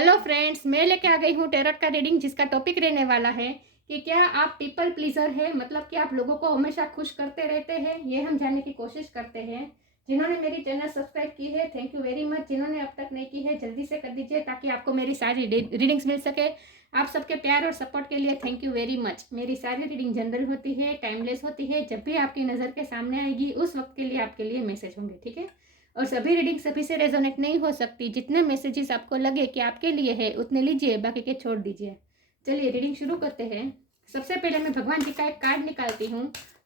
Hello friends, मैं लेके आ गई हूँ टेरोट का रीडिंग, जिसका टॉपिक रहने वाला है कि क्या आप पीपल प्लीजर है, मतलब कि आप लोगों को हमेशा खुश करते रहते हैं। ये हम जानने की कोशिश करते हैं। जिन्होंने मेरी चैनल सब्सक्राइब की है, थैंक यू वेरी मच। जिन्होंने अब तक नहीं की है, जल्दी से कर दीजिए ताकि आपको मेरी सारी रीडिंग्स मिल सके। आप सबके प्यार और सपोर्ट के लिए थैंक यू वेरी मच। मेरी सारी रीडिंग जनरल होती है, टाइमलेस होती है। जब भी आपकी नज़र के सामने आएगी उस वक्त के लिए आपके लिए मैसेज होंगे, ठीक है। और सभी रीडिंग सभी से रेजोनेट नहीं हो सकती। जितने मैसेजेस आपको लगे कि आपके लिए है उतने लीजिए, बाकी के छोड़ दीजिए। चलिए रीडिंग शुरू करते हैं। सबसे पहले मैं भगवान जी का एक कार्ड निकालती हूँ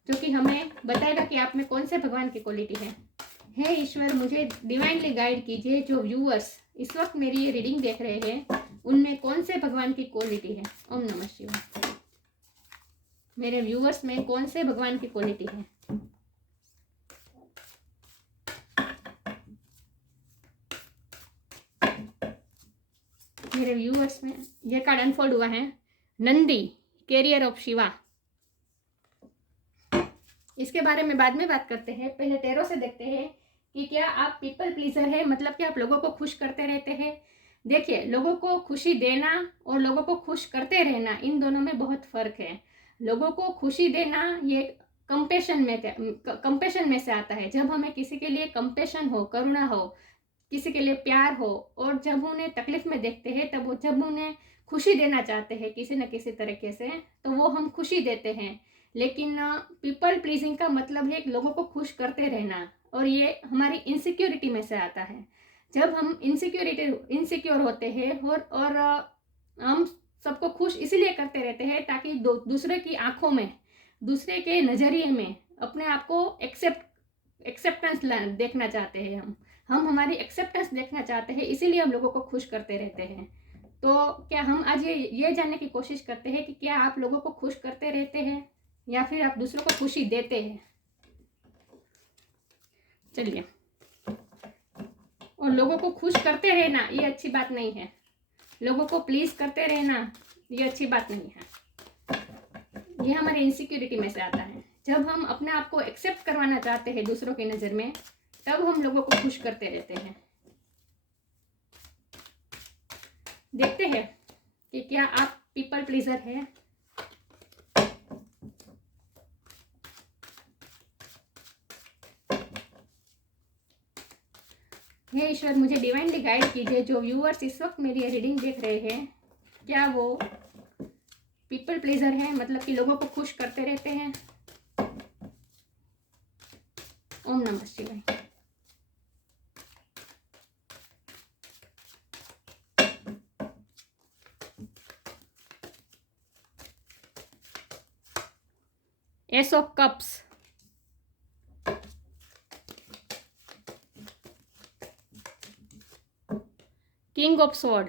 जो कि हमें बताएगा कि आप में कौन से भगवान की क्वालिटी है। हे ईश्वर, मुझे डिवाइनली गाइड कीजिए। जो व्यूअर्स इस वक्त मेरी ये रीडिंग देख रहे हैं उनमें कौन से भगवान की क्वालिटी है। ओम नमः शिवाय। मेरे व्यूअर्स में कौन से भगवान की क्वालिटी है। मेरे व्यूअर्स में ये कार्ड अनफोल्ड हुआ है। Nandi, carrier of Shiva. इसके बारे में बाद में बात करते हैं। पहले टैरो से देखते हैं कि क्या आप पीपल प्लीजर है, मतलब कि आप लोगों को खुश करते रहते हैं। देखिए, लोगों को खुशी देना और लोगों को खुश करते रहना, इन दोनों में बहुत फर्क है। लोगों को खुशी देना ये कंपेशन में से आता है। जब हमें किसी के लिए कंपेशन हो, करुणा हो, किसी के लिए प्यार हो, और जब उन्हें तकलीफ में देखते हैं, तब वो जब उन्हें खुशी देना चाहते हैं किसी न किसी तरीके से, तो वो हम खुशी देते हैं। लेकिन पीपल प्लीजिंग का मतलब है लोगों को खुश करते रहना, और ये हमारी इनसिक्योरिटी में से आता है। जब हम इनसिक्योर होते हैं और हम सबको खुश इसीलिए करते रहते हैं ताकि दूसरे की आंखों में, दूसरे के नज़रिए में अपने आप को एक्सेप्टेंस देखना चाहते हैं। हम हमारी एक्सेप्टेंस देखना चाहते हैं, इसीलिए हम लोगों को खुश करते रहते हैं। तो क्या हम आज ये जानने की कोशिश करते हैं कि क्या आप लोगों को खुश करते रहते हैं या फिर आप दूसरों को खुशी देते हैं। चलिए, और लोगों को खुश करते रहना ये अच्छी बात नहीं है। लोगों को प्लीज करते रहना ये अच्छी बात नहीं है। ये हमारी इनसिक्योरिटी में से आता है। जब हम अपने आप को एक्सेप्ट करवाना चाहते हैं दूसरों की नज़र में, तब हम लोगों को खुश करते रहते हैं। देखते हैं कि क्या आप पीपल प्लीजर है। हे ईश्वर, मुझे डिवाइनली गाइड कीजिए। जो व्यूअर्स इस वक्त मेरी रीडिंग देख रहे हैं, क्या वो पीपल प्लीजर है, मतलब कि लोगों को खुश करते रहते हैं। ओम नमः शिवाय। S of cups, king of sword,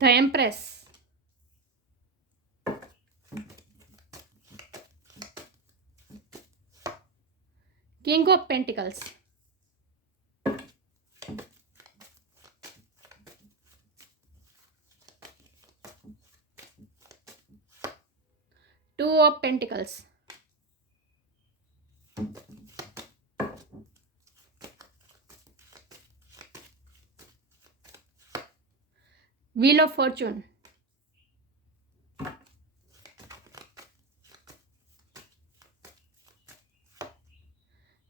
the empress, king of pentacles, two of pentacles, wheel of Fortune,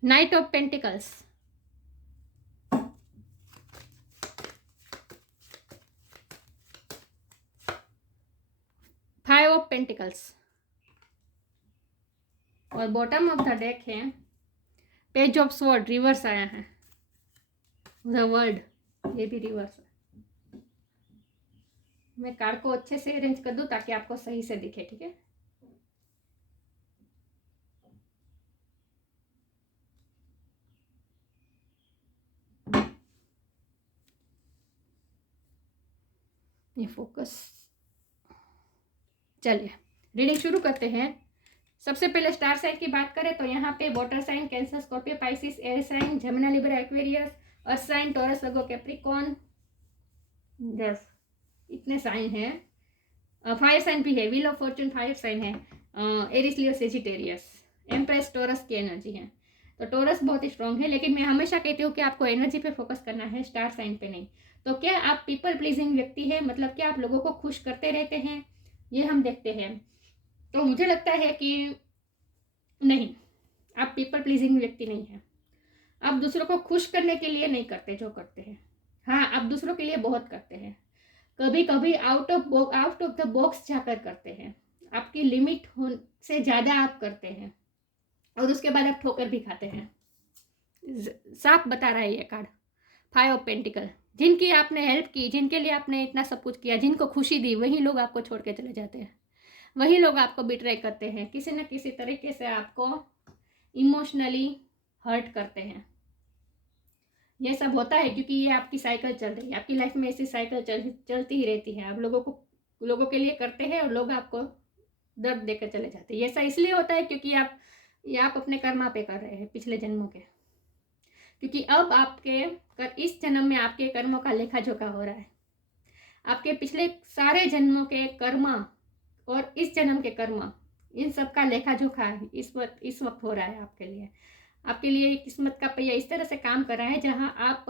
night of pentacles, five of pentacles, और बॉटम ऑफ द डेक है पेज ऑफ स्वॉर्ड, रिवर्स आया है। The world, ये भी reverse है। मैं card को अच्छे से अरेंज कर दूं ताकि आपको सही से दिखे, ठीक है। ये फोकस। चलिए रीडिंग शुरू करते हैं। सबसे पहले स्टार साइन की बात करें तो यहाँ पे water sign Cancer, Scorpio, Pisces, air sign, Jamuna, Libra, Aquarius, earth sign, Taurus, Virgo, Capricorn, इतने साइन हैं। फायर साइन भी है, wheel of fortune fire sign है। Aries Leo Sagittarius, empress Taurus की एनर्जी है। तो टोरस बहुत ही स्ट्रॉन्ग है, लेकिन मैं हमेशा कहती हूँ कि आपको एनर्जी पे फोकस करना है, स्टार साइन पे नहीं। तो क्या आप पीपल प्लीजिंग व्यक्ति है, मतलब क्या आप लोगों को खुश करते रहते हैं, ये हम देखते हैं। तो मुझे लगता है कि नहीं, आप पीपल प्लीजिंग व्यक्ति नहीं है। आप दूसरों को खुश करने के लिए नहीं करते जो करते हैं। हाँ, आप दूसरों के लिए बहुत करते हैं, कभी कभी आउट ऑफ द बॉक्स जाकर करते हैं, आपकी लिमिट से ज़्यादा आप करते हैं, और उसके बाद आप ठोकर भी खाते हैं। साफ बता रहा है ये कार्ड, 5 ऑफ पेंटिकल। जिनकी आपने हेल्प की, जिनके लिए आपने इतना सब कुछ किया, जिनको खुशी दी, वही लोग आपको छोड़ के चले जाते हैं, वही लोग आपको बिट्रे करते हैं, किसी न किसी तरीके से आपको इमोशनली हर्ट करते हैं। ये सब होता है क्योंकि ये आपकी साइकिल चल रही है, आपकी लाइफ में ऐसी साइकिल चलती ही रहती है। आप लोगों के लिए करते हैं और लोग आपको दर्द देकर चले जाते हैं। ऐसा इसलिए होता है क्योंकि आप अपने कर्मा पे कर रहे हैं, पिछले जन्मों के। क्योंकि अब इस जन्म में आपके कर्मों का लेखा जोखा हो रहा है। आपके पिछले सारे जन्मों के कर्म और इस जन्म के कर्म, इन सब का लेखा जोखा इस वक्त हो रहा है आपके लिए किस्मत का पहिया इस तरह से काम कर रहा है, जहां आप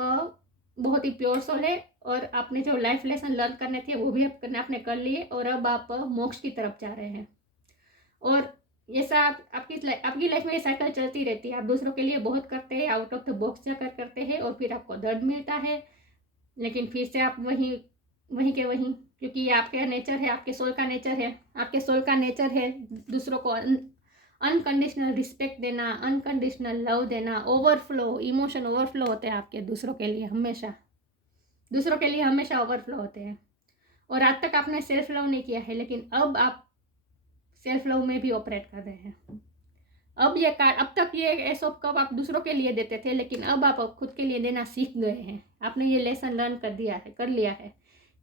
बहुत ही प्योर सोल है और आपने जो लाइफ लेसन लर्न करने थे वो भी आपने कर लिए, और अब आप मोक्ष की तरफ जा रहे हैं। और ये सब आपकी लाइफ में ये साइकिल चलती रहती है। आप दूसरों के लिए बहुत करते हैं, आउट ऑफ द बॉक्स जाकर करते हैं, और फिर आपको दर्द मिलता है, लेकिन फिर से आप वहीं के वहीं, क्योंकि ये आपका नेचर है, आपके सोल का नेचर है दूसरों को अनकंडीशनल रिस्पेक्ट देना, अनकंडीशनल लव देना, इमोशन ओवरफ्लो होते हैं आपके दूसरों के लिए हमेशा ओवरफ्लो होते हैं। और आज तक आपने सेल्फ लव नहीं किया है, लेकिन अब आप सेल्फ लव में भी ऑपरेट कर रहे हैं। अब तक ये ऐसा कब आप दूसरों के लिए देते थे, लेकिन अब आप खुद के लिए देना सीख गए हैं। आपने ये लेसन लर्न कर लिया है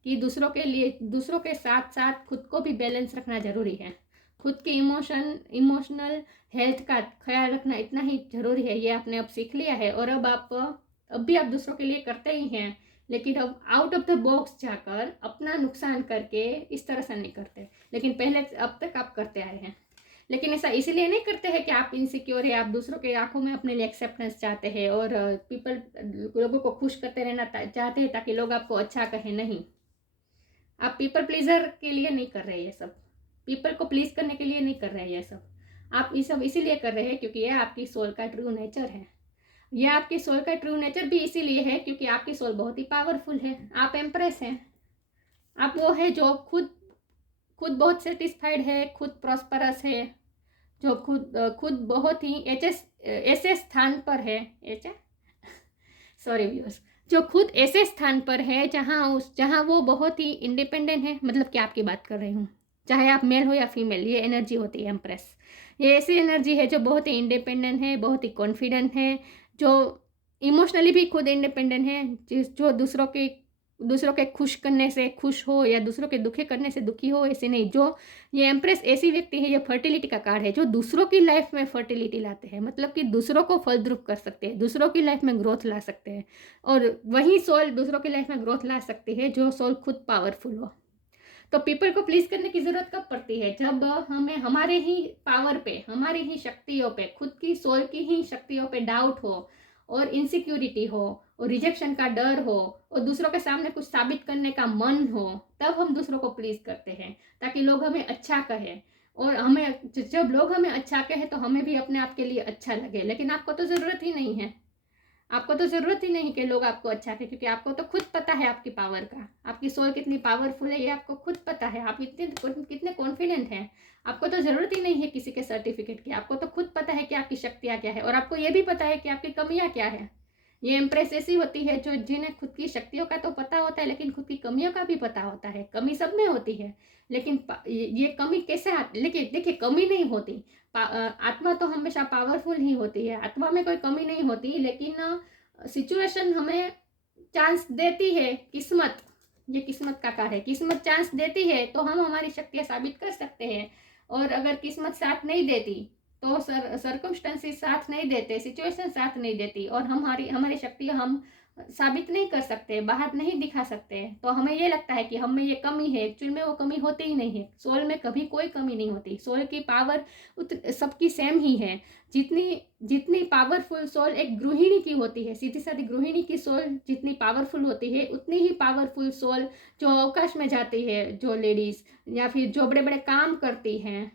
कि दूसरों के साथ साथ खुद को भी बैलेंस रखना जरूरी है। खुद के इमोशनल हेल्थ का ख्याल रखना इतना ही जरूरी है, ये आपने अब सीख लिया है। और अब भी आप दूसरों के लिए करते ही हैं, लेकिन अब आउट ऑफ द बॉक्स जाकर अपना नुकसान करके इस तरह से नहीं करते, लेकिन पहले अब तक आप करते आए हैं। लेकिन ऐसा इसीलिए नहीं करते हैं कि आप इनसिक्योर है, आप दूसरों के आंखों में अपने लिए एक्सेप्टेंस चाहते हैं और लोगों को खुश करते रहना चाहते हैं ताकि लोग आपको अच्छा कहें। नहीं, आप पीपल प्लीजर के लिए नहीं कर रहे ये सब, पीपल को प्लीज करने के लिए नहीं कर रहे हैं ये सब। आप ये सब इसीलिए कर रहे हैं क्योंकि ये आपकी सोल का ट्रू नेचर है। यह आपकी सोल का ट्रू नेचर भी इसीलिए है क्योंकि आपकी सोल बहुत ही पावरफुल है। आप एम्प्रेस हैं, आप वो है जो खुद बहुत सेटिस्फाइड है, खुद प्रॉस्परस है, जो खुद बहुत ही ऐसे स्थान पर है, सॉरी व्यूअर्स, जो खुद ऐसे स्थान पर है जहाँ वो बहुत ही इंडिपेंडेंट है। मतलब कि आपकी बात कर रही हूँ, चाहे आप मेल हो या फीमेल, ये एनर्जी होती है एम्प्रेस। ये ऐसी एनर्जी है जो बहुत ही इंडिपेंडेंट है, बहुत ही कॉन्फिडेंट है, जो इमोशनली भी खुद इंडिपेंडेंट है, जो दूसरों के खुश करने से खुश हो या दूसरों के दुखी करने से दुखी हो, ऐसे नहीं। जो ये एम्प्रेस ऐसी व्यक्ति है, ये फर्टिलिटी का कार्ड है, जो दूसरों की लाइफ में फर्टिलिटी लाते हैं, मतलब कि दूसरों को फलद्रुप कर सकते हैं, दूसरों की लाइफ में ग्रोथ ला सकते हैं। और वही सोल दूसरों की लाइफ में ग्रोथ ला सकती है जो सोल खुद पावरफुल हो। तो पीपल को प्लीज करने की जरूरत कब पड़ती है? जब हमें हमारे ही पावर पे, हमारी ही शक्तियों पे, खुद की सोल की ही शक्तियों पे डाउट हो और इनसिक्योरिटी हो और रिजेक्शन का डर हो और दूसरों के सामने कुछ साबित करने का मन हो, तब हम दूसरों को प्लीज करते हैं ताकि लोग हमें अच्छा कहें। और जब लोग हमें अच्छा कहें तो हमें भी अपने आप के लिए अच्छा लगे। लेकिन आपको तो ज़रूरत ही नहीं है, आपको तो ज़रूरत ही नहीं कि लोग आपको अच्छा कहें, क्योंकि आपको तो खुद पता है आपकी पावर का, आपकी सोल कितनी पावरफुल है, ये आपको खुद पता है। आप कितने कॉन्फिडेंट हैं। आपको तो ज़रूरत ही नहीं है किसी के सर्टिफिकेट की, आपको तो खुद पता है कि आपकी शक्तियाँ क्या है, और आपको ये भी पता है कि आपकी कमियाँ क्या है। ये एम्प्रेस ऐसी होती है जो जिन्हें खुद की शक्तियों का तो पता होता है, लेकिन खुद की कमियों का भी पता होता है। कमी सब में होती है, लेकिन ये कमी कैसे आती, लेकिन देखिए, कमी नहीं होती। आत्मा तो हमेशा पावरफुल ही होती है, आत्मा में कोई कमी नहीं होती, लेकिन सिचुएशन हमें चांस देती है। ये किस्मत का कार्य है। किस्मत चांस देती है तो हम हमारी शक्तियाँ साबित कर सकते हैं, और अगर किस्मत साथ नहीं देती तो सर्कमस्टेंसेस साथ नहीं देते, सिचुएशन साथ नहीं देती, और हमारी शक्तियाँ हम साबित नहीं कर सकते, बाहर नहीं दिखा सकते, तो हमें ये लगता है कि हम में ये कमी है। एक्चुअल में वो कमी होती ही नहीं है। सोल में कभी कोई कमी नहीं होती। सोल की पावर सबकी सेम ही है। जितनी जितनी पावरफुल सोल एक गृहिणी की होती है, सीधी सादी गृहिणी की सोल जितनी पावरफुल होती है, उतनी ही पावरफुल सोल जो अवकाश में जाती है, जो लेडीज या फिर जो बड़े बड़े काम करती हैं,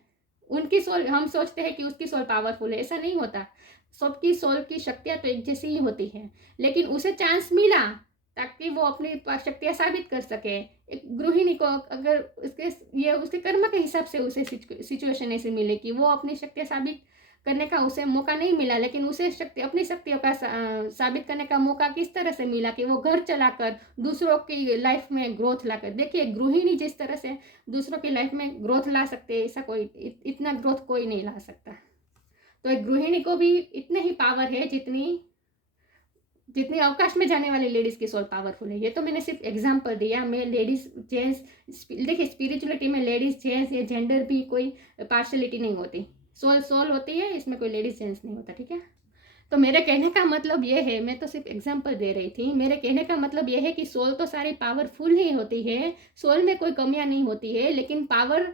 उनकी सोल, हम सोचते हैं कि उसकी सोल पावरफुल है, ऐसा नहीं होता। सबकी सोल की शक्तियाँ तो एक जैसी ही होती हैं, लेकिन उसे चांस मिला ताकि वो अपनी शक्तियाँ साबित कर सके। एक गृहिणी को अगर उसके कर्म के हिसाब से उसे सिचुएशन ऐसी मिले कि वो अपनी शक्तियाँ साबित करने का उसे मौका नहीं मिला, लेकिन उसे अपनी शक्तियों का साबित करने का मौका किस तरह से मिला कि वो घर चलाकर दूसरों की लाइफ में ग्रोथ लाकर, देखिए गृहिणी जिस तरह से दूसरों की लाइफ में ग्रोथ ला सकते हैं, ऐसा कोई इतना ग्रोथ कोई नहीं ला सकता। तो एक गृहिणी को भी इतने ही पावर है जितनी जितनी अवकाश में जाने वाली लेडीज की सोल पावरफुल है। ये तो मैंने सिर्फ एग्जांपल दिया। मैं लेडीज जेंट्स, देखिए स्पिरिचुअलिटी में लेडीज जेंट्स या जेंडर भी कोई पार्शलिटी नहीं होती। सोल सोल होती है, इसमें कोई लेडीज जेंट्स नहीं होता, ठीक है। तो मेरे कहने का मतलब ये है, मैं तो सिर्फ एग्जांपल दे रही थी, मेरे कहने का मतलब ये है कि सोल तो सारी पावरफुल ही होती है, सोल में कोई कमियां नहीं होती है, लेकिन पावर,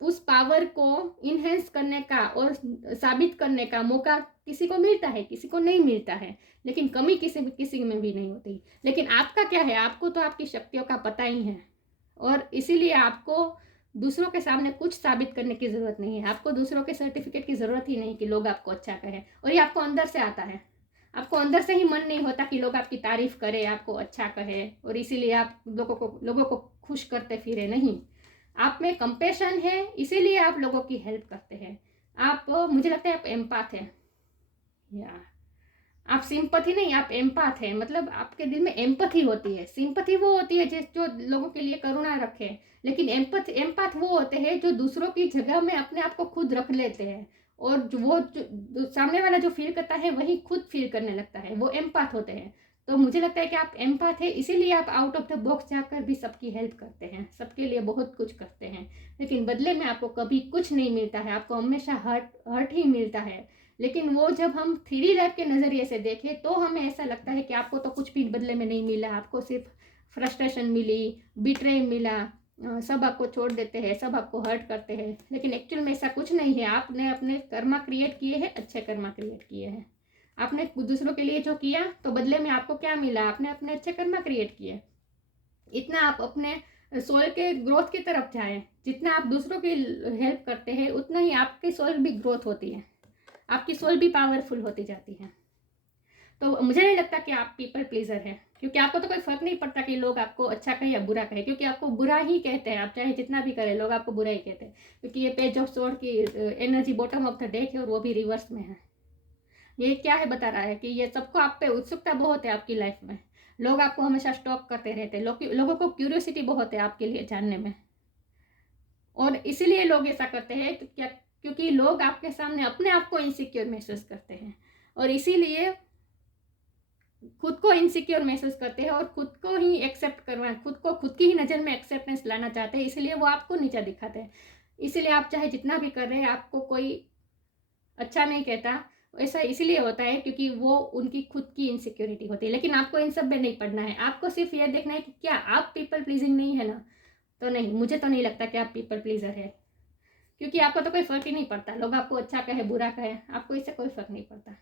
उस पावर को इन्हेंस करने का और साबित करने का मौका किसी को मिलता है, किसी को नहीं मिलता है, लेकिन कमी किसी में भी नहीं होती। लेकिन आपका क्या है, आपको तो आपकी शक्तियों का पता ही है, और इसीलिए आपको दूसरों के सामने कुछ साबित करने की ज़रूरत नहीं है। आपको दूसरों के सर्टिफिकेट की ज़रूरत ही नहीं कि लोग आपको अच्छा कहें, और ये आपको अंदर से आता है। आपको अंदर से ही मन नहीं होता कि लोग आपकी तारीफ करें, आपको अच्छा कहे, और इसीलिए आप लोगों को खुश करते फिरे। नहीं, आप में कंपैशन है, इसीलिए आप लोगों की हेल्प करते हैं। आप, मुझे लगता है आप एम्पाथ है, या आप सिंपथी नहीं, आप एम्पाथ है। मतलब आपके दिल में एम्पथी होती है। सिंपथी वो होती है जो लोगों के लिए करुणा रखे, लेकिन एम्पाथ वो होते हैं जो दूसरों की जगह में अपने आप को खुद रख लेते हैं, और जो सामने वाला जो फील करता है वही खुद फील करने लगता है, वो एम्पाथ होते हैं। तो मुझे लगता है कि आप एम्पाथ है, इसीलिए आप आउट ऑफ द बॉक्स जाकर भी सबकी हेल्प करते हैं, सबके लिए बहुत कुछ करते हैं, लेकिन बदले में आपको कभी कुछ नहीं मिलता है, आपको हमेशा हर्ट ही मिलता है। लेकिन वो जब हम 3D लाइफ के नज़रिए से देखें तो हमें ऐसा लगता है कि आपको तो कुछ भी बदले में नहीं मिला, आपको सिर्फ फ्रस्ट्रेशन मिली, बिट्रे मिला, सब आपको छोड़ देते हैं, सब आपको हर्ट करते हैं। लेकिन एक्चुअल में ऐसा कुछ नहीं है। आपने अपने कर्मा क्रिएट किए हैं, अच्छे कर्मा क्रिएट किए हैं। आपने दूसरों के लिए जो किया तो बदले में आपको क्या मिला, आपने अपने अच्छे कर्मा क्रिएट किए। इतना आप अपने सोल के ग्रोथ की तरफ जाएं, जितना आप दूसरों की हेल्प करते हैं उतना ही आपकी सोल भी ग्रोथ होती है, आपकी सोल भी पावरफुल होती जाती है। तो मुझे नहीं लगता कि आप पीपल प्लीजर हैं, क्योंकि आपको तो कोई फर्क नहीं पड़ता कि लोग आपको अच्छा कहे या बुरा कहे, क्योंकि आपको बुरा ही कहते हैं। आप चाहे जितना भी करें, लोग आपको बुरा ही कहते हैं, क्योंकि ये पेज ऑफ सोर्ड की energy bottom of the deck है, और वो भी रिवर्स में है। ये क्या है, बता रहा है कि ये सबको आप पे उत्सुकता बहुत है आपकी लाइफ में। लोग आपको हमेशा स्टॉक करते रहते हैं, लोगों को क्यूरियोसिटी बहुत है आपके लिए जानने में, और इसीलिए लोग ऐसा करते हैं क्योंकि लोग आपके सामने अपने आप को इनसिक्योर महसूस करते हैं, और इसीलिए खुद को इनसिक्योर महसूस करते हैं, और खुद को ही एक्सेप्ट करवा, खुद की ही नज़र में एक्सेप्टेंस लाना चाहते हैं, इसलिए वो आपको नीचा दिखाते हैं। इसीलिए आप चाहे जितना भी कर रहे हैं, आपको कोई अच्छा नहीं कहता। ऐसा इसीलिए होता है क्योंकि वो उनकी खुद की इनसिक्योरिटी होती है। लेकिन आपको इन सब में नहीं पढ़ना है, आपको सिर्फ ये देखना है कि क्या आप पीपल प्लीजिंग नहीं है ना। तो नहीं, मुझे तो नहीं लगता कि आप पीपल प्लीजर है, क्योंकि आपको तो कोई फर्क ही नहीं पड़ता, लोग आपको अच्छा कहे बुरा कहे, आपको इससे कोई फर्क नहीं पड़ता।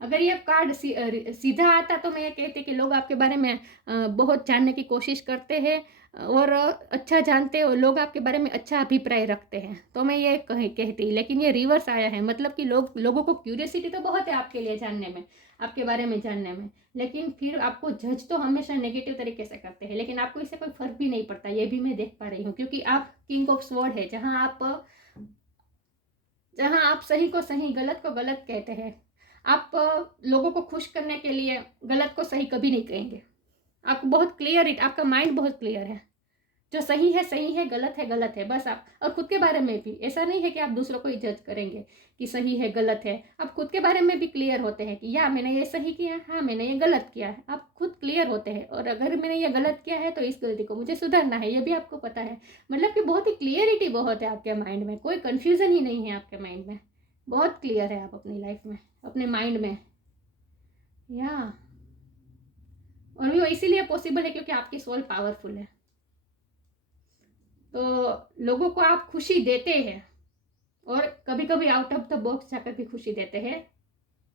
अगर ये कार्ड सीधा आता तो मैं ये कहती कि लोग आपके बारे में बहुत जानने की कोशिश करते हैं, और अच्छा जानते हो, लोग आपके बारे में अच्छा अभिप्राय रखते हैं, तो मैं ये कहती। लेकिन ये रिवर्स आया है, मतलब कि लोगों को क्यूरियोसिटी तो बहुत है आपके लिए जानने में, आपके बारे में जानने में, लेकिन फिर आपको जज तो हमेशा नेगेटिव तरीके से करते हैं। लेकिन आपको इससे कोई फर्क भी नहीं पड़ता, ये भी मैं देख पा रही हूँ, क्योंकि आप किंग ऑफ स्वॉर्ड है, जहाँ आप सही को सही, गलत को गलत कहते हैं। आप लोगों को खुश करने के लिए गलत को सही कभी नहीं कहेंगे। आपको बहुत क्लियर, आपका माइंड बहुत क्लियर है, जो सही है, गलत है, बस आप। और खुद के बारे में भी ऐसा नहीं है कि आप दूसरों को ही जज करेंगे कि सही है गलत है। आप खुद के बारे में भी क्लियर होते हैं कि या मैंने ये सही किया, हाँ मैंने ये गलत किया है। आप खुद क्लियर होते हैं, और अगर मैंने ये गलत किया है तो इस गलती को मुझे सुधारना है, ये भी आपको पता है। मतलब कि बहुत ही क्लियरिटी बहुत है आपके माइंड में, कोई कन्फ्यूज़न ही नहीं है आपके माइंड में, बहुत क्लियर है आप अपनी लाइफ में, अपने माइंड में। या और वो इसीलिए पॉसिबल है क्योंकि आपकी सोल पावरफुल है। तो लोगों को आप खुशी देते हैं और कभी कभी आउट ऑफ द बॉक्स जाकर भी खुशी देते हैं,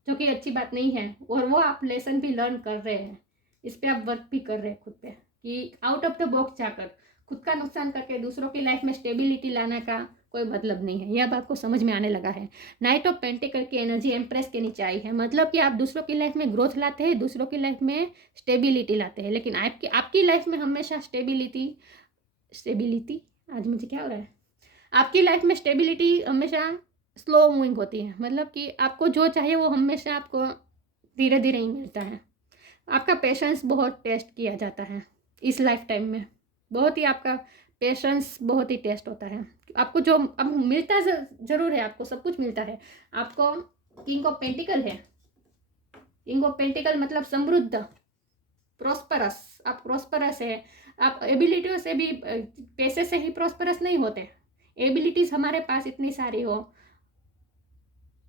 जो कि अच्छी बात नहीं है। और वो आप लेसन भी लर्न कर रहे हैं, इस पर आप वर्क भी कर रहे हैं खुद पे, कि आउट ऑफ द बॉक्स जाकर खुद का नुकसान करके दूसरों की लाइफ में स्टेबिलिटी लाने का कोई मतलब नहीं है। यह अब आपको समझ में आने लगा है। नाइट ऑफ पेंटिकल की एनर्जी एम्प्रेस के नीचे आई है, मतलब कि आप दूसरों की लाइफ में ग्रोथ लाते हैं, दूसरों की लाइफ में स्टेबिलिटी लाते हैं, लेकिन आपकी लाइफ में हमेशा स्टेबिलिटी आज मुझे क्या हो रहा है, आपकी लाइफ में स्टेबिलिटी हमेशा स्लो मूविंग होती है। मतलब कि आपको जो चाहिए वो हमेशा आपको धीरे धीरे ही मिलता है। आपका पेशेंस बहुत टेस्ट किया जाता है इस लाइफ टाइम में, बहुत ही आपका पेशेंस बहुत ही टेस्ट होता है। आपको जो अब मिलता जरूर है, आपको सब कुछ मिलता है। आपको किंग ऑफ पेंटिकल है, किंग ऑफ पेंटिकल मतलब समृद्ध, प्रॉस्परस, आप प्रॉस्परस है। आप एबिलिटियों से भी, पैसे से ही प्रॉस्परस नहीं होते। एबिलिटीज हमारे पास इतनी सारी हो,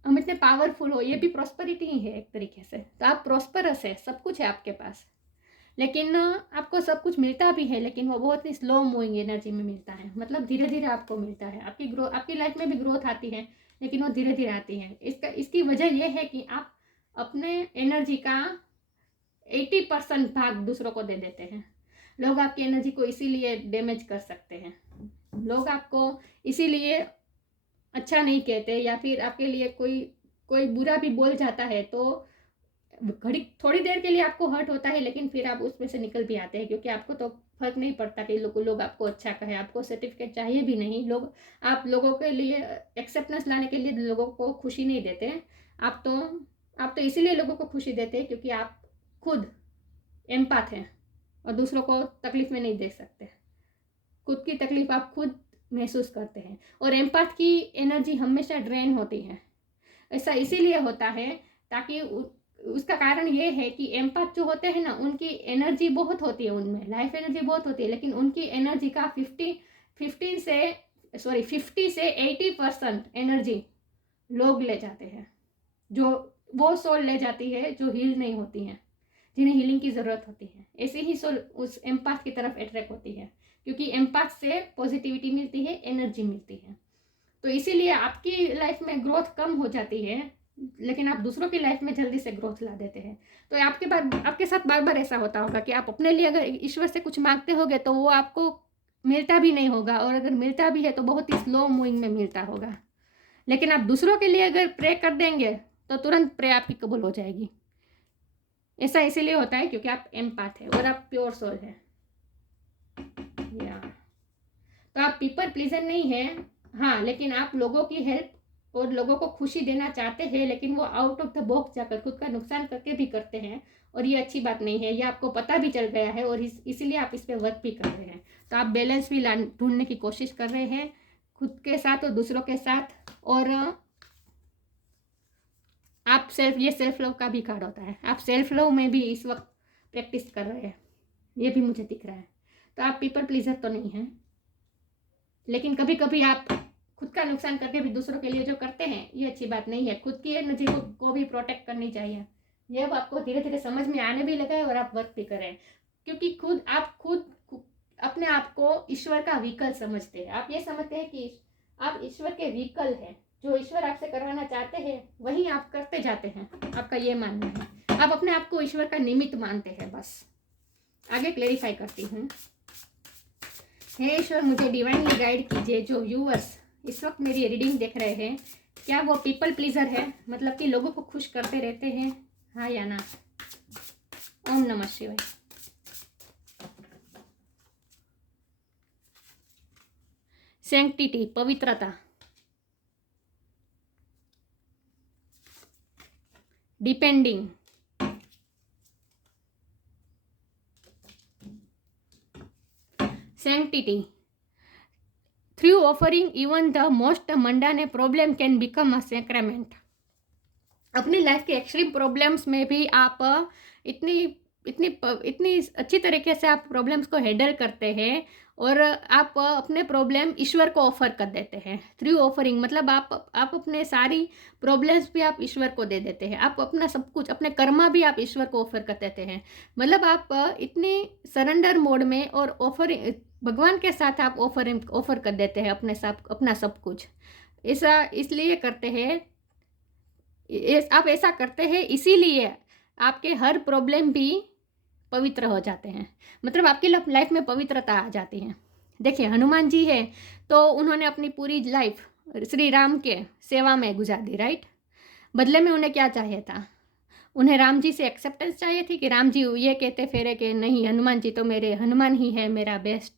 हम इतने पावरफुल हो, ये भी प्रॉस्पेरिटी ही है एक तरीके से। तो आप प्रॉस्परस है, सब कुछ है आपके पास, लेकिन आपको सब कुछ मिलता भी है, लेकिन वो बहुत ही स्लो मूविंग एनर्जी में मिलता है। मतलब धीरे धीरे आपको मिलता है। आपकी लाइफ में भी ग्रोथ आती है, लेकिन वो धीरे धीरे आती है। इसकी वजह यह है कि आप अपने एनर्जी का 80% भाग दूसरों को दे देते हैं। लोग आपकी एनर्जी को इसीलिए डैमेज कर सकते हैं, लोग आपको इसीलिए अच्छा नहीं कहते, या फिर आपके लिए कोई बुरा भी बोल जाता है तो थोड़ी देर के लिए आपको हर्ट होता है, लेकिन फिर आप उसमें से निकल भी आते हैं, क्योंकि आपको तो फर्क नहीं पड़ता कि लोग आपको अच्छा कहे, आपको सर्टिफिकेट चाहिए भी नहीं। आप लोगों के लिए एक्सेप्टेंस लाने के लिए लोगों को खुशी नहीं देते। आप तो इसीलिए लोगों को खुशी देते हैं क्योंकि आप खुद एम्पैथ हैं और दूसरों को तकलीफ में नहीं देख सकते। खुद की तकलीफ आप खुद महसूस करते हैं, और एम्पैथ की एनर्जी हमेशा ड्रेन होती है। ऐसा इसीलिए होता है ताकि उसका कारण ये है कि एम्पैथ जो होते हैं ना, उनकी एनर्जी बहुत होती है, उनमें लाइफ एनर्जी बहुत होती है, लेकिन उनकी एनर्जी का 50 से 80% एनर्जी लोग ले जाते हैं, जो वो सोल ले जाती है जो हील नहीं होती हैं, जिन्हें हीलिंग की ज़रूरत होती है। ऐसे ही सोल उस एम्पैथ की तरफ अट्रैक्ट होती है, क्योंकि एम्पैथ से पॉजिटिविटी मिलती है, एनर्जी मिलती है। तो इसीलिए आपकी लाइफ में ग्रोथ कम हो जाती है, लेकिन आप दूसरों की लाइफ में जल्दी से ग्रोथ ला देते हैं। तो आपके साथ बार बार ऐसा होता होगा कि आप अपने लिए अगर ईश्वर से कुछ मांगते होगे तो वो आपको मिलता भी नहीं होगा, और अगर मिलता भी है तो बहुत ही स्लो मूविंग में मिलता होगा। लेकिन आप दूसरों के लिए अगर प्रे कर देंगे तो तुरंत प्रे आपकी कबूल हो जाएगी। ऐसा इसीलिए होता है क्योंकि आप एम्पैथ है और आप प्योर सोल है। तो आप पीपल प्लीजर नहीं है, हाँ, लेकिन आप लोगों की हेल्प और लोगों को खुशी देना चाहते हैं, लेकिन वो आउट ऑफ द बॉक्स जाकर खुद का नुकसान करके भी करते हैं, और ये अच्छी बात नहीं है। ये आपको पता भी चल गया है और इसीलिए आप इस पर वर्क भी कर रहे हैं। तो आप बैलेंस भी ढूंढने की कोशिश कर रहे हैं खुद के साथ और दूसरों के साथ, और आप ये सेल्फ लव का भी कार्ड होता है। आप सेल्फ लव में भी इस वक्त प्रैक्टिस कर रहे हैं, ये भी मुझे दिख रहा है। तो आप पीपल प्लीजर तो नहीं हैं, लेकिन कभी कभी आप खुद का नुकसान करके भी दूसरों के लिए जो करते हैं, ये अच्छी बात नहीं है। खुद की एनर्जी को भी प्रोटेक्ट करनी चाहिए। ये अब आपको धीरे धीरे समझ में आने भी लगा है और आप वर्क भी करें, क्योंकि आप खुद अपने आप को ईश्वर का व्हीकल समझते हैं। आप ये समझते हैं कि आप ईश्वर के व्हीकल हैं, जो ईश्वर आपसे करवाना चाहते हैं वही आप करते जाते हैं। आपका ये मानना है, आप अपने आप को ईश्वर का निमित्त मानते हैं। बस आगे क्लेरिफाई करती हूँ। हे ईश्वर, मुझे डिवाइनली गाइड कीजिए। जो व्यूअर्स इस वक्त मेरी रीडिंग देख रहे हैं, क्या वो पीपल प्लीजर है, मतलब कि लोगों को खुश करते रहते हैं, हाँ या ना? ओम नमः शिवाय। सैंक्टिटी, पवित्रता, depending, sanctity. Through offering even the most mundane problem can become a sacrament. अपनी लाइफ के एक्सट्रीम प्रॉब्लम्स में भी आप इतनी अच्छी तरीके से आप प्रॉब्लम्स को हैंडल करते हैं, और आप अपने प्रॉब्लम ईश्वर को ऑफर कर देते हैं थ्रू ऑफरिंग। मतलब आप अपने सारी प्रॉब्लम्स भी आप ईश्वर को दे देते हैं, आप अपना सब कुछ, अपने कर्मा भी आप ईश्वर को ऑफर कर देते हैं। मतलब आप इतने सरेंडर मोड में और ऑफरिंग भगवान के साथ आप ऑफर कर देते हैं अपना सब कुछ। ऐसा इसलिए करते हैं, आप ऐसा करते हैं इसीलिए आपके हर प्रॉब्लम भी पवित्र हो जाते हैं। मतलब आपकी लाइफ में पवित्रता आ जाती है। देखिए हनुमान जी है तो उन्होंने अपनी पूरी लाइफ श्री राम के सेवा में गुजार दी, राइट। बदले में उन्हें क्या चाहिए था? उन्हें राम जी से एक्सेप्टेंस चाहिए थी कि राम जी ये कहते फेरे कि नहीं, हनुमान जी तो मेरे, हनुमान ही है मेरा बेस्ट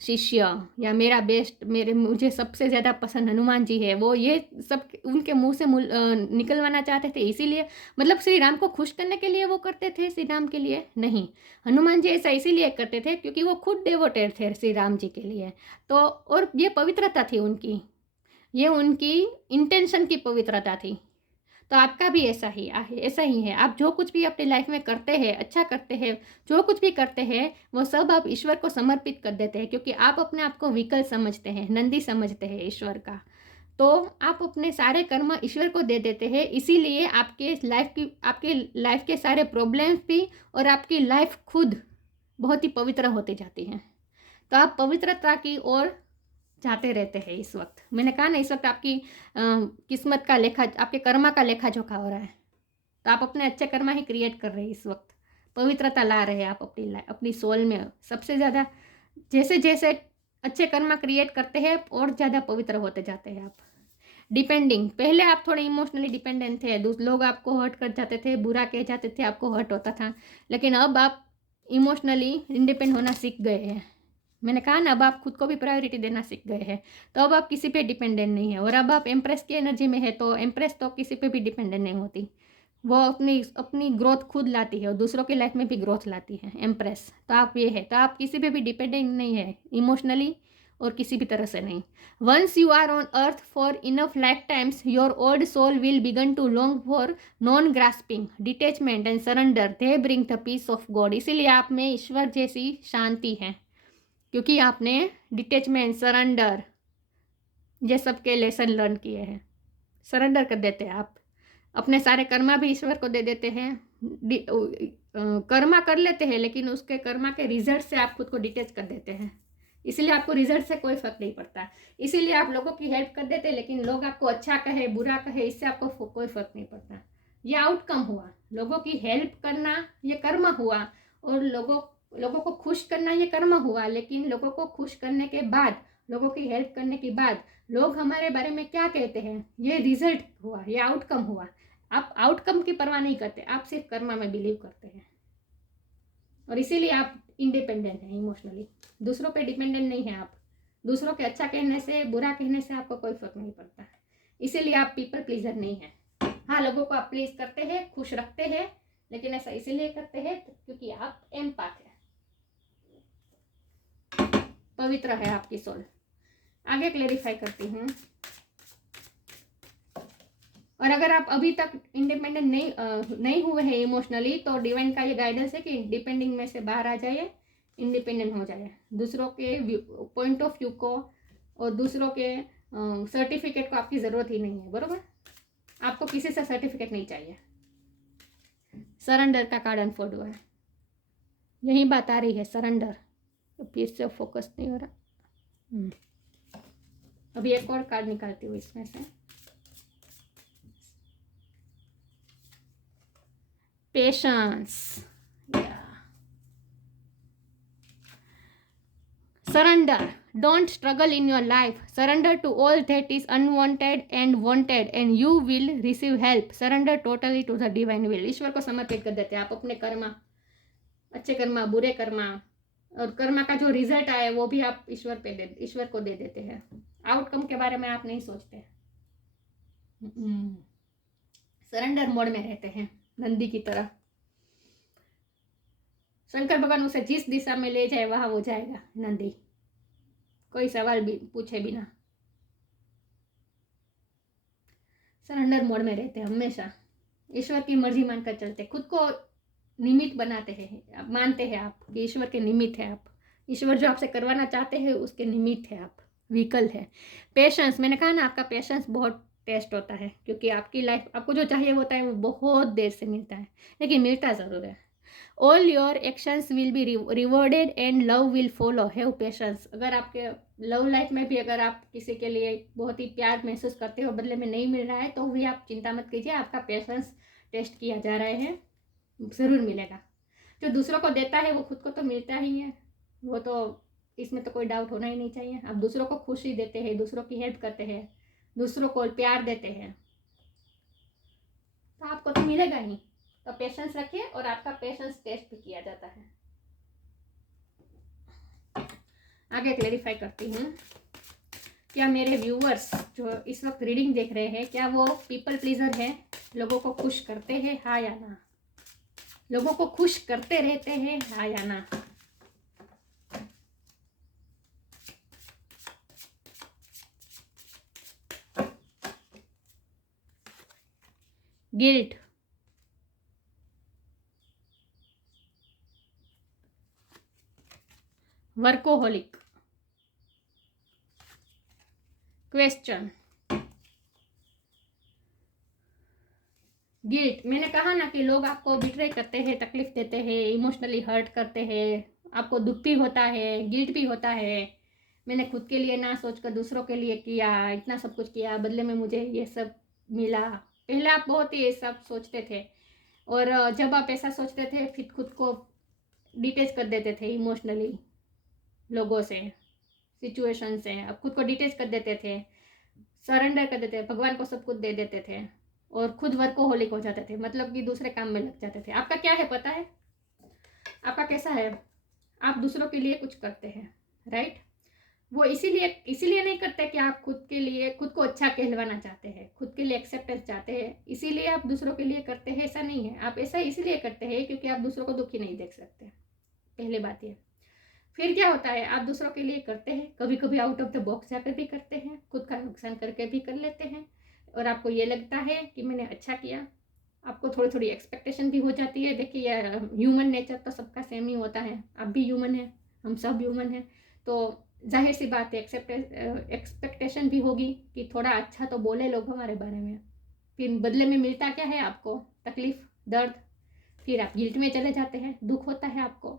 शिष्य, या मेरा बेस्ट, मुझे सबसे ज़्यादा पसंद हनुमान जी है, वो ये सब उनके मुंह से निकलवाना चाहते थे। इसीलिए मतलब श्री राम को खुश करने के लिए वो करते थे, श्री राम के लिए नहीं। हनुमान जी ऐसा इसीलिए करते थे क्योंकि वो खुद डेवोटेड थे श्री राम जी के लिए। तो और ये पवित्रता थी उनकी, ये उनकी इंटेंशन की पवित्रता थी। तो आपका भी ऐसा ही है। आप जो कुछ भी अपनी लाइफ में करते हैं, अच्छा करते हैं, जो कुछ भी करते हैं वो सब आप ईश्वर को समर्पित कर देते हैं, क्योंकि आप अपने आप को विकल समझते हैं, नंदी समझते हैं ईश्वर का। तो आप अपने सारे कर्म ईश्वर को दे देते हैं। इसीलिए आपके लाइफ के सारे प्रॉब्लम्स भी और आपकी लाइफ खुद बहुत ही पवित्र होती जाती हैं। तो आप पवित्रता की ओर जाते रहते हैं। इस वक्त मैंने कहा ना, इस वक्त आपकी किस्मत का आपके कर्मा का लेखा जोखा हो रहा है। तो आप अपने अच्छे कर्मा ही क्रिएट कर रहे हैं। इस वक्त पवित्रता ला रहे हैं आप अपनी सोल में। सबसे ज़्यादा जैसे जैसे अच्छे कर्मा क्रिएट करते हैं और ज़्यादा पवित्र होते जाते हैं आप। डिपेंडिंग, पहले आप थोड़े इमोशनली डिपेंडेंट थे, लोग आपको हर्ट कर जाते थे, बुरा कह जाते थे, आपको हर्ट होता था। लेकिन अब आप इमोशनली इंडिपेंडेंट होना सीख गए हैं। मैंने कहा ना, अब आप खुद को भी प्रायोरिटी देना सीख गए हैं। तो अब आप किसी पे डिपेंडेंट नहीं है। और अब आप एम्प्रेस की एनर्जी में है, तो एम्प्रेस तो किसी पे भी डिपेंडेंट नहीं होती। वो अपनी ग्रोथ खुद लाती है और दूसरों की लाइफ में भी ग्रोथ लाती है एम्प्रेस। तो आप ये है, तो आप किसी पे भी डिपेंडेंट नहीं है इमोशनली और किसी भी तरह से नहीं। Once you are on earth for enough life times, your old soul will begin to long for non grasping detachment and surrender, they bring the peace of God. इसीलिए आप में ईश्वर जैसी शांति है, क्योंकि आपने डिटेचमेंट, सरेंडर ये सब के लेसन लर्न किए हैं। सरेंडर कर देते हैं आप, अपने सारे कर्मा भी ईश्वर को दे देते हैं। कर्मा कर लेते हैं, लेकिन उसके कर्मा के रिजल्ट से आप खुद को डिटेच कर देते हैं। इसीलिए आपको रिजल्ट से कोई फर्क नहीं पड़ता। इसीलिए आप लोगों की हेल्प कर देते हैं, लेकिन लोग आपको अच्छा कहे बुरा कहे, इससे आपको कोई फर्क नहीं पड़ता। ये आउटकम हुआ। लोगों की हेल्प करना ये कर्म हुआ, और लोगों को खुश करना ये कर्म हुआ। लेकिन लोगों को खुश करने के बाद, लोगों की हेल्प करने के बाद लोग हमारे बारे में क्या कहते हैं, ये रिजल्ट हुआ, ये आउटकम हुआ। आप आउटकम की परवाह नहीं करते, आप सिर्फ कर्मा में बिलीव करते हैं। और इसीलिए आप इंडिपेंडेंट हैं इमोशनली, दूसरों पे डिपेंडेंट नहीं है आप। दूसरों के अच्छा कहने से बुरा कहने से आपको कोई फर्क नहीं पड़ता। इसीलिए आप पीपल प्लीजर नहीं है। हाँ, लोगों को आप प्लीज करते हैं, खुश रखते हैं, लेकिन ऐसा इसीलिए करते हैं क्योंकि आप एम्पैथ है, पवित्र है आपकी सोल। आगे क्लेरिफाई करती हूँ। और अगर आप अभी तक इंडिपेंडेंट नहीं हुए हैं इमोशनली, तो डिवाइन का ये गाइडेंस है कि डिपेंडिंग में से बाहर आ जाइए, इंडिपेंडेंट हो जाए। दूसरों के पॉइंट ऑफ व्यू को और दूसरों के सर्टिफिकेट को आपकी ज़रूरत ही नहीं है, बरोबर। आपको किसी से सर्टिफिकेट नहीं चाहिए। सरेंडर का कार्ड अनफोल्ड हुआ है, यही बात आ रही है, सरेंडर। तो फिर से फोकस नहीं हो रहा। अभी एक और कार्ड निकालती हूँ इसमें से। Patience, surrender, don't struggle in your life, surrender to all that is unwanted and wanted and you will receive help, surrender totally to the divine will. ईश्वर को समर्पित कर देते हैं आप अपने कर्मा, अच्छे कर्मा बुरे कर्मा, और कर्मा का जो रिजल्ट आए वो भी आप ईश्वर को दे देते हैं। आउटकम के बारे में आप नहीं सोचते। सरेंडर मोड में रहते हैं, नंदी की तरह। शंकर भगवान उसे जिस दिशा में ले जाए वहां वो जाएगा, नंदी, कोई सवाल भी पूछे बिना। सरेंडर मोड में रहते हैं हमेशा, ईश्वर की मर्जी मानकर चलते, खुद को निमित्त बनाते हैं, मानते हैं आप कि ईश्वर के निमित्त है आप, ईश्वर जो आपसे करवाना चाहते हैं उसके निमित्त है, आप व्हीकल है। पेशेंस, मैंने कहा ना आपका पेशेंस बहुत टेस्ट होता है, क्योंकि आपकी लाइफ आपको जो चाहिए होता है वो बहुत देर से मिलता है, लेकिन मिलता ज़रूर है। All your actions will be rewarded and love will follow, have patience. अगर आपके लव लाइफ में भी अगर आप किसी के लिए बहुत ही प्यार महसूस करते हो, बदले में नहीं मिल रहा है, तो भी आप चिंता मत कीजिए, आपका पेशेंस टेस्ट किया जा रहा है, ज़रूर मिलेगा। जो दूसरों को देता है वो खुद को तो मिलता ही है, वो तो इसमें तो कोई डाउट होना ही नहीं चाहिए। आप दूसरों को खुशी देते हैं, दूसरों की हेल्प करते हैं, दूसरों को प्यार देते हैं, तो आपको तो मिलेगा ही। तो पेशेंस रखिए, और आपका पेशेंस टेस्ट भी किया जाता है। आगे क्लेरिफाई करती हूँ, क्या मेरे व्यूअर्स जो इस वक्त रीडिंग देख रहे हैं, क्या वो पीपल प्लीजर है, लोगों को खुश करते हैं, हाँ या ना? लोगों को खुश करते रहते हैं, हाँ या ना? Guilt, workaholic, question, guilt. मैंने कहा ना कि लोग आपको बिट्रे करते हैं, तकलीफ देते हैं, इमोशनली हर्ट करते हैं, आपको दुख भी होता है, गिल्ट भी होता है। मैंने खुद के लिए ना सोचकर दूसरों के लिए किया, इतना सब कुछ किया, बदले में मुझे ये सब मिला। पहले आप बहुत ही ये सब सोचते थे, और जब आप ऐसा सोचते थे फिर खुद को डिटेच कर देते थे इमोशनली, लोगों से, सिचुएशन से, अब खुद को डिटेच कर देते थे, सरेंडर कर देते थे, भगवान को सब कुछ दे देते थे, और खुद वर्कोहोलिक हो जाते थे, मतलब कि दूसरे काम में लग जाते थे। आपका क्या है पता है? आपका कैसा है? आप दूसरों के लिए कुछ करते हैं, राइट? वो इसीलिए नहीं करते कि आप खुद के लिए, खुद को अच्छा कहलवाना चाहते हैं, खुद के लिए एक्सेप्टेंस चाहते हैं, इसीलिए आप दूसरों के लिए करते हैं, ऐसा नहीं है। आप ऐसा इसीलिए करते हैं क्योंकि आप दूसरों को दुखी नहीं देख सकते, पहले बात ये। फिर क्या होता है, आप दूसरों के लिए करते हैं, कभी कभी आउट ऑफ द बॉक्स जाकर भी करते हैं, खुद का नुकसान करके भी कर लेते हैं, और आपको ये लगता है कि मैंने अच्छा किया। आपको थोड़ी थोड़ी एक्सपेक्टेशन भी हो जाती है। देखिए, ह्यूमन नेचर तो सबका सेम ही होता है, आप भी ह्यूमन है, हम सब ह्यूमन हैं, तो जाहिर सी बात है एक्सपेक्टेशन भी होगी कि थोड़ा अच्छा तो बोले लोग हमारे बारे में। फिर बदले में मिलता क्या है आपको? तकलीफ, दर्द। फिर आप गिल्ट में चले जाते हैं, दुख होता है आपको।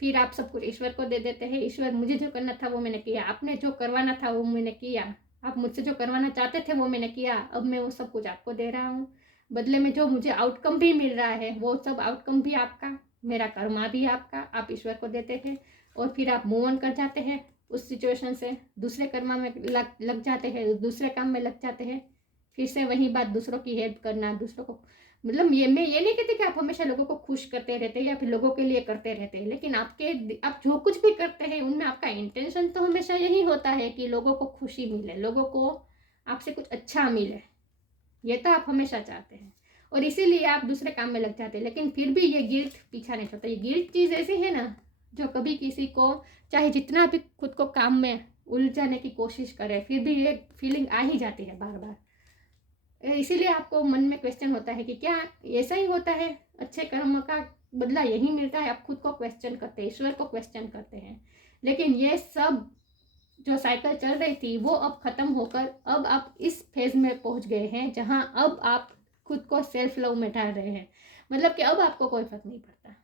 फिर आप सब कुछ ईश्वर को दे देते हैं, ईश्वर मुझे जो करना था वो मैंने किया, आपने जो करवाना था वो मैंने किया, आप मुझसे जो करवाना चाहते थे वो मैंने किया, अब मैं वो सब कुछ आपको दे रहा हूँ। बदले में जो मुझे आउटकम भी मिल रहा है वो सब आउटकम भी आपका, मेरा कर्मा भी आपका, आप ईश्वर को देते हैं, और फिर आप मूव ऑन कर जाते हैं उस सिचुएशन से, दूसरे कर्मा में लग जाते हैं, दूसरे काम में लग जाते हैं। फिर से वही बात, दूसरों की हेल्प करना, दूसरों को, मतलब मैं ये नहीं कहती कि आप हमेशा लोगों को खुश करते रहते हैं या फिर लोगों के लिए करते रहते हैं, लेकिन आप जो कुछ भी करते हैं उनमें आपका इंटेंशन तो हमेशा यही होता है कि लोगों को खुशी मिले, लोगों को आपसे कुछ अच्छा मिले, ये तो आप हमेशा चाहते हैं, और इसीलिए आप दूसरे काम में लग जाते हैं। लेकिन फिर भी ये गिल्ट पीछा नहीं छोड़ता। ये गिल्ट चीज़ ऐसी है ना, जो कभी किसी को, चाहे जितना भी खुद को काम में उलझाने की कोशिश करे, फिर भी ये फीलिंग आ ही जाती है बार बार। इसीलिए आपको मन में क्वेश्चन होता है कि क्या ऐसा ही होता है, अच्छे कर्म का बदला यही मिलता है? आप खुद को क्वेश्चन करते हैं, ईश्वर को क्वेश्चन करते हैं। लेकिन ये सब जो साइकिल चल रही थी वो अब खत्म होकर अब आप इस फेज में पहुंच गए हैं जहां अब आप खुद को सेल्फ लव में ढाल रहे हैं। मतलब कि अब आपको कोई फर्क नहीं पड़ता,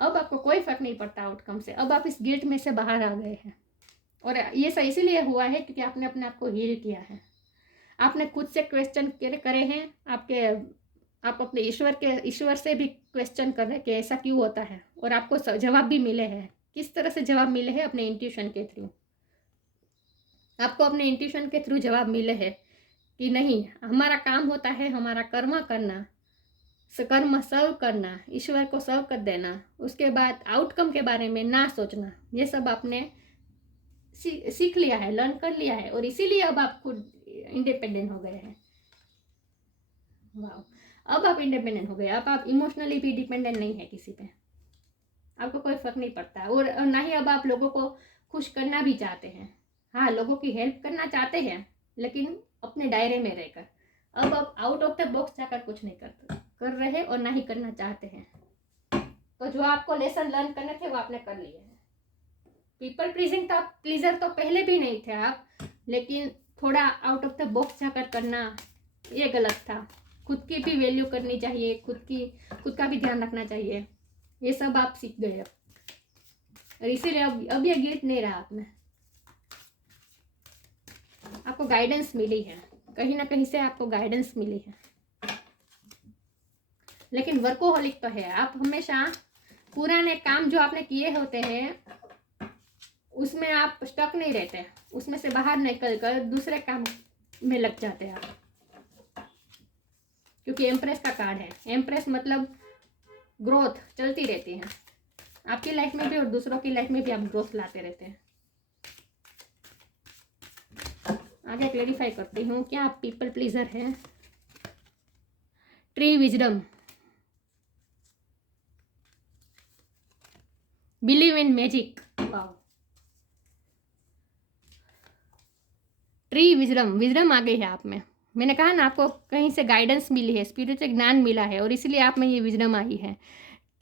अब आपको कोई फर्क नहीं पड़ता आउटकम से, अब आप इस गिल्ट में से बाहर आ गए हैं। और ये सही इसीलिए हुआ है क्योंकि आपने अपने आप को हील किया है, आपने खुद से क्वेश्चन करे हैं, आप अपने ईश्वर से भी क्वेश्चन कर रहे हैं कि ऐसा क्यों होता है, और आपको जवाब भी मिले हैं। किस तरह से जवाब मिले हैं? अपने इंट्यूशन के थ्रू। आपको अपने इंट्यूशन के थ्रू जवाब मिले हैं कि नहीं, हमारा काम होता है हमारा कर्म करना, कर्म सर्व करना, ईश्वर को सर्व कर देना, उसके बाद आउटकम के बारे में ना सोचना। ये सब आपने सीख लिया है, लर्न कर लिया है, और इसीलिए अब आप खुद इंडिपेंडेंट हो गए हैं। वाह, अब आप इंडिपेंडेंट हो गए, अब आप इमोशनली भी डिपेंडेंट नहीं है किसी पे, आपको कोई फर्क नहीं पड़ता, और ना ही अब आप लोगों को खुश करना भी चाहते हैं। हाँ, लोगों की हेल्प करना चाहते हैं, लेकिन अपने दायरे में रहकर। अब आप आउट ऑफ द बॉक्स जाकर कुछ नहीं कर रहे हैं, और ना ही करना चाहते हैं। तो जो आपको लेसन लर्न करने थे वो आपने कर लिए हैं। पीपल प्लीजर तो पहले भी नहीं थे आप, लेकिन थोड़ा आउट ऑफ द बॉक्स जाकर करना ये गलत था। खुद की भी वैल्यू करनी चाहिए, खुद का भी ध्यान रखना चाहिए, ये सब आप सीख गए अब, और इसीलिए अब ये गिल्ट नहीं रहा आप में। आपको गाइडेंस मिली है, कहीं ना कहीं से आपको गाइडेंस मिली है। लेकिन वर्कोहॉलिक तो है आप, हमेशा पुराने काम जो आपने किए होते हैं उसमें आप स्टक नहीं रहते, उसमें से बाहर निकल कर दूसरे काम में लग जाते हैं आप, क्योंकि एम्प्रेस का कार्ड है। एम्प्रेस मतलब ग्रोथ चलती रहती है आपकी लाइफ में भी और दूसरों की लाइफ में भी, आप ग्रोथ लाते रहते हैं। आगे क्लेरिफाई करती हूँ, क्या आप पीपल प्लीजर हैं? Tree wisdom, believe in magic, wow, tree wisdom आ गई है आप में। मैंने कहा ना आपको कहीं से गाइडेंस मिली है, स्पिरिचुअल ज्ञान मिला है, और इसलिए आप में ये विजडम आई है।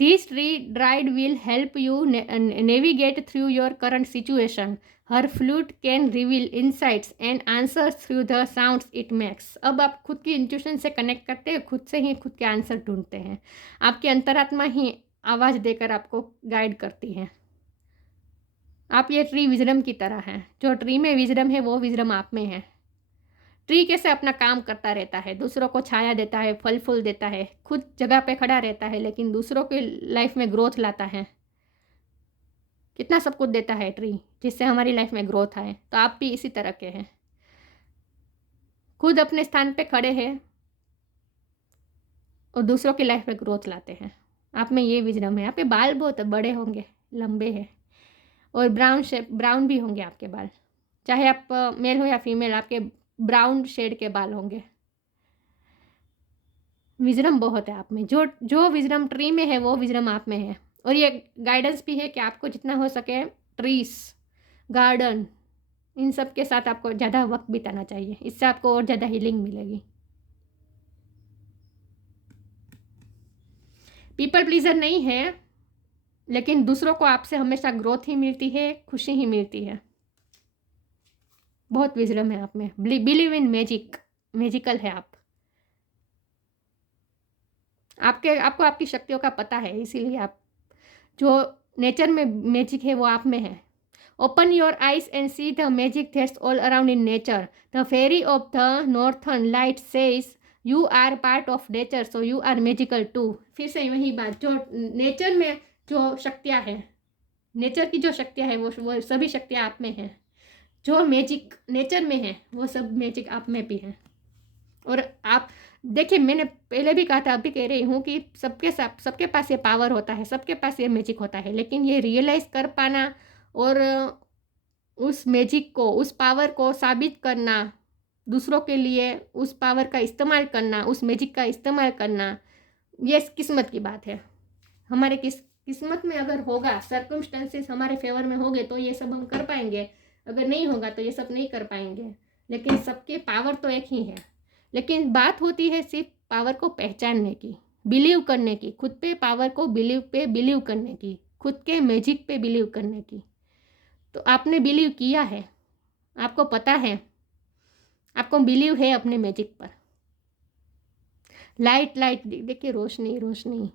This tree dried will help you navigate through your current situation. Her flute can reveal insights and answers through the sounds it makes. अब आप खुद की इंट्यूशन से कनेक्ट करते हैं, खुद से ही खुद के आंसर ढूंढते हैं। आपकी अंतरात्मा ही आवाज़ देकर आपको गाइड करती है। आप ये ट्री विजडम की तरह हैं। जो ट्री में विजडम है वो विजडम आप में है। ट्री कैसे अपना काम करता रहता है, दूसरों को छाया देता है, फल फूल देता है, खुद जगह पे खड़ा रहता है, लेकिन दूसरों की लाइफ में ग्रोथ लाता है। कितना सब कुछ देता है ट्री, जिससे हमारी लाइफ में ग्रोथ आए। तो आप भी इसी तरह के हैं, खुद अपने स्थान पे खड़े हैं और दूसरों की लाइफ में ग्रोथ लाते हैं। आप में ये विजडम है। आपके बाल बहुत बड़े होंगे, लंबे हैं, और ब्राउन भी होंगे आपके बाल, चाहे आप मेल हो या फीमेल, आपके ब्राउन शेड के बाल होंगे। विजडम बहुत है आप में। जो विजडम ट्री में है वो विजडम आप में है। और ये गाइडेंस भी है कि आपको जितना हो सके ट्रीज, गार्डन, इन सब के साथ आपको ज़्यादा वक्त बिताना चाहिए, इससे आपको और ज़्यादा हीलिंग मिलेगी। पीपल प्लीजर नहीं है, लेकिन दूसरों को आपसे हमेशा ग्रोथ ही मिलती है, खुशी ही मिलती है। बहुत विजडम है आप में। बिलीव इन मैजिक, मैजिकल है आप। आपको आपकी शक्तियों का पता है, इसीलिए आप, जो नेचर में मैजिक है वो आप में है। Open your eyes and see the magic that's all around in nature. The fairy of the northern light says you are part of nature, so you are magical too. फिर से वही बात, जो नेचर में जो शक्तियाँ हैं, नेचर की जो शक्तियाँ हैं वो सभी शक्तियाँ आप में हैं। जो मैजिक नेचर में है वो सब मैजिक आप में भी है। और आप देखिए, मैंने पहले भी कहा था, अभी कह रही हूँ कि सबके पास ये पावर होता है, सबके पास ये मैजिक होता है, लेकिन ये रियलाइज़ कर पाना और उस मैजिक को, उस पावर को साबित करना, दूसरों के लिए उस पावर का इस्तेमाल करना, उस मैजिक का इस्तेमाल करना, ये किस्मत की बात है। हमारे किस्मत में अगर होगा, सर्कमस्टेंसेस हमारे फेवर में होंगे तो ये सब हम कर पाएंगे, अगर नहीं होगा तो ये सब नहीं कर पाएंगे। लेकिन सबके पावर तो एक ही है। लेकिन बात होती है सिर्फ पावर को पहचानने की, बिलीव करने की, खुद पे पावर को बिलीव करने की, खुद के मैजिक पे बिलीव करने की। तो आपने बिलीव किया है, आपको पता है, आपको बिलीव है अपने मैजिक पर। लाइट देखिए, रोशनी,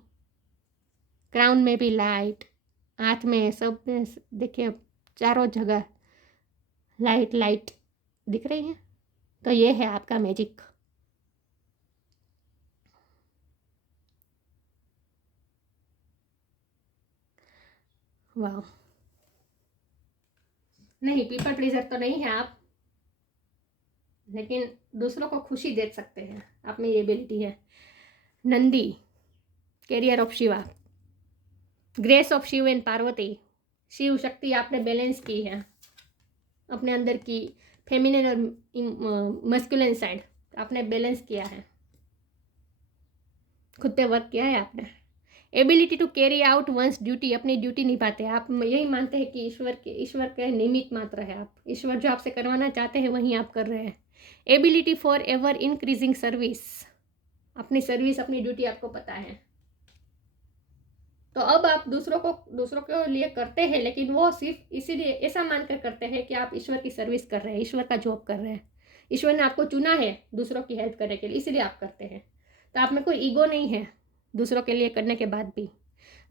क्राउन में भी लाइट, हाथ में, सब में देखिए, चारों जगह लाइट दिख रही है। तो ये है आपका मैजिक। वाह, नहीं, पीपल प्लीजर तो नहीं है आप, लेकिन दूसरों को खुशी दे सकते हैं, आप में ये एबिलिटी है। Nandi, carrier of Shiva, grace of Shiv and Parvati. Shiv Shakti आपने बैलेंस की है, अपने अंदर की फेमिनिन और मस्कुलिन साइड आपने बैलेंस किया है, खुद पे वर्क किया है आपने। Ability to carry out once duty, अपनी ड्यूटी निभाते हैं आप। यही मानते हैं कि ईश्वर के निमित्त मात्र है आप, ईश्वर जो आपसे करवाना चाहते हैं वहीं आप कर रहे हैं। Ability for ever increasing service, अपनी सर्विस, अपनी ड्यूटी आपको पता है। तो अब आप दूसरों के लिए करते हैं, लेकिन वो सिर्फ इसीलिए ऐसा मानकर करते हैं कि आप ईश्वर की सर्विस कर रहे हैं, ईश्वर का जॉब कर रहे हैं। ईश्वर ने आपको चुना है दूसरों की हेल्प करने के लिए, इसीलिए आप करते हैं। तो आप में कोई ईगो नहीं है दूसरों के लिए करने के बाद भी।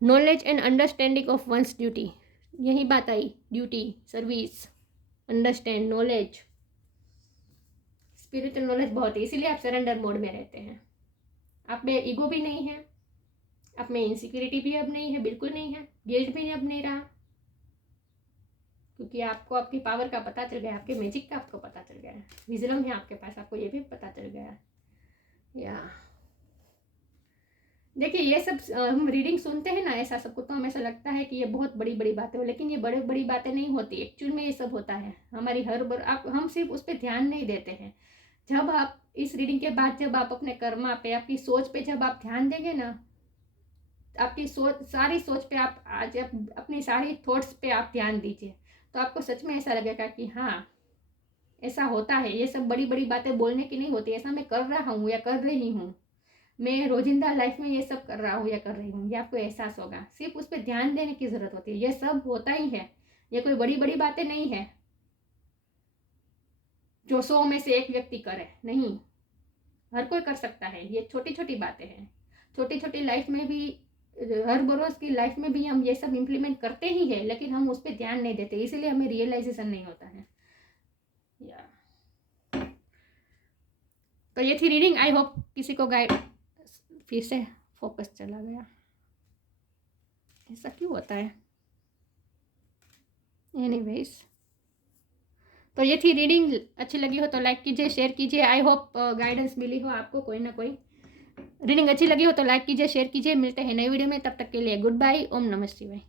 Knowledge and understanding of one's duty, यही बात आई, duty, service, understand, knowledge, spiritual knowledge बहुत है, इसीलिए आप सरेंडर मोड में रहते हैं। आप में ईगो भी नहीं है, आप में इनसिक्योरिटी भी अब नहीं है, बिल्कुल नहीं है, गिल्ट भी अब नहीं रहा, क्योंकि आपको आपकी पावर का पता चल गया, आपके मैजिक का आपको पता चल गया है, विजडम है आपके पास, आपको ये भी पता चल गया है। या देखिए, ये सब हम रीडिंग सुनते हैं ना ऐसा सबको, तो हमें ऐसा लगता है कि ये बहुत बड़ी बड़ी बातें हो, लेकिन ये बड़ी बातें नहीं होती। एक्चुअल में ये सब होता है हमारी आप हम सिर्फ उस पर ध्यान नहीं देते हैं। जब आप इस रीडिंग के बाद जब आप अपने कर्मा पे, आपकी सोच पे जब आप ध्यान देंगे ना, आपकी सारी सोच पे आप आज अपनी सारी थॉट्स पे आप ध्यान दीजिए, तो आपको सच में ऐसा लगेगा कि हाँ ऐसा होता है। ये सब बड़ी बड़ी बातें बोलने की नहीं होती, ऐसा मैं कर रहा हूँ या कर रही हूँ, मैं रोजिंदा लाइफ में ये सब कर रहा हूँ या कर रही हूँ, ये आपको एहसास होगा। सिर्फ उस पर ध्यान देने की ज़रूरत होती है, ये सब होता ही है। ये कोई बड़ी बड़ी बातें नहीं है जो 100 में से एक व्यक्ति करे, नहीं, हर कोई कर सकता है। ये छोटी छोटी बातें हैं, छोटी छोटी लाइफ में भी, हर रोज की लाइफ में भी हम ये सब इम्प्लीमेंट करते ही है, लेकिन हम उस पर ध्यान नहीं देते, इसीलिए हमें रियलाइजेशन नहीं होता है। तो ये थी रीडिंग। आई होप किसी को गाइड, फिर से फोकस चला गया, ऐसा क्यों होता है? एनीवेज, तो ये थी रीडिंग। अच्छी लगी हो तो लाइक कीजिए, शेयर कीजिए। आई होप गाइडेंस मिली हो आपको कोई ना कोई। रीडिंग अच्छी लगी हो तो लाइक कीजिए, शेयर कीजिए। मिलते हैं नई वीडियो में, तब तक के लिए गुड बाय। ओम नमः शिवाय।